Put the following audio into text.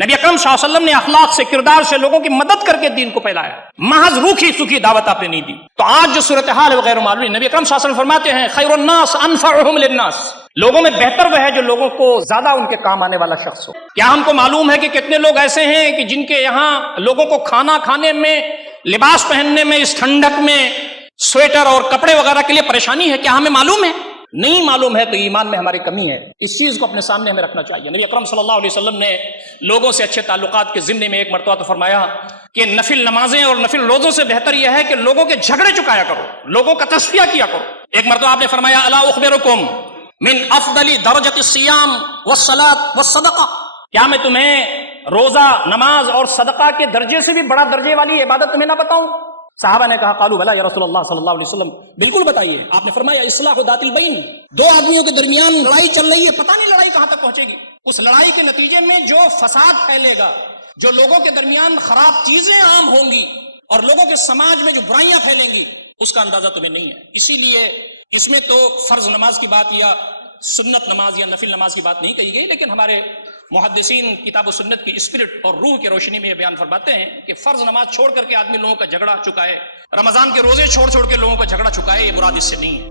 نبی اکرم صلی اللہ علیہ وسلم نے اخلاق سے، کردار سے لوگوں کی مدد کر کے دین کو پھیلایا، محض روکھی سوکھی دعوت آپ نے نہیں دی۔ تو آج جو صورتحال ہے وہ غیر معلوم ہے۔ نبی اکرم صلی اللہ علیہ وسلم فرماتے ہیں خیر الناس انفعهم للناس، لوگوں میں بہتر وہ ہے جو لوگوں کو زیادہ ان کے کام آنے والا شخص ہو۔ کیا ہم کو معلوم ہے کہ کتنے لوگ ایسے ہیں کہ جن کے یہاں لوگوں کو کھانا کھانے میں، لباس پہننے میں، اس ٹھنڈک میں سویٹر اور کپڑے وغیرہ کے لیے پریشانی ہے؟ کیا ہمیں معلوم ہے؟ نہیں معلوم ہے تو ایمان میں ہماری کمی ہے۔ اس چیز کو اپنے سامنے ہمیں رکھنا چاہیے۔ نبی اکرم صلی اللہ علیہ وسلم نے لوگوں سے اچھے تعلقات کے ضمن میں ایک مرتبہ تو فرمایا کہ نفل نمازیں اور نفل روزوں سے بہتر یہ ہے کہ لوگوں کے جھگڑے چکایا کرو، لوگوں کا تصفیہ کیا کرو۔ ایک مرتبہ آپ نے فرمایا الا اخبرکم من افضل درجۃ الصیام والصلاۃ والصدقہ، کیا میں تمہیں روزہ، نماز اور صدقہ کے درجے سے بھی بڑا درجے والی عبادت تمہیں نہ بتاؤں؟ صحابہ نے کہا قالوا بلا یا رسول اللہ صلی اللہ علیہ وسلم، بالکل بتائیے۔ آپ نے فرمایا اصلاح ذات البین، دو آدمیوں کے درمیان لڑائی چل رہی ہے، پتہ نہیں لڑائی کہاں تک پہنچے گی، اس لڑائی کے نتیجے میں جو فساد پھیلے گا، جو لوگوں کے درمیان خراب چیزیں عام ہوں گی اور لوگوں کے سماج میں جو برائیاں پھیلیں گی، اس کا اندازہ تمہیں نہیں ہے۔ اسی لیے اس میں تو فرض نماز کی بات یا سنت نماز یا نفل نماز کی بات نہیں کہی گئی، لیکن ہمارے محدثین کتاب و سنت کی اسپرٹ اور روح کی روشنی میں یہ بیان فرماتے ہیں کہ فرض نماز چھوڑ کر کے آدمی لوگوں کا جھگڑا چکائے، رمضان کے روزے چھوڑ کے لوگوں کا جھگڑا چکائے، یہ مراد اس سے نہیں ہے۔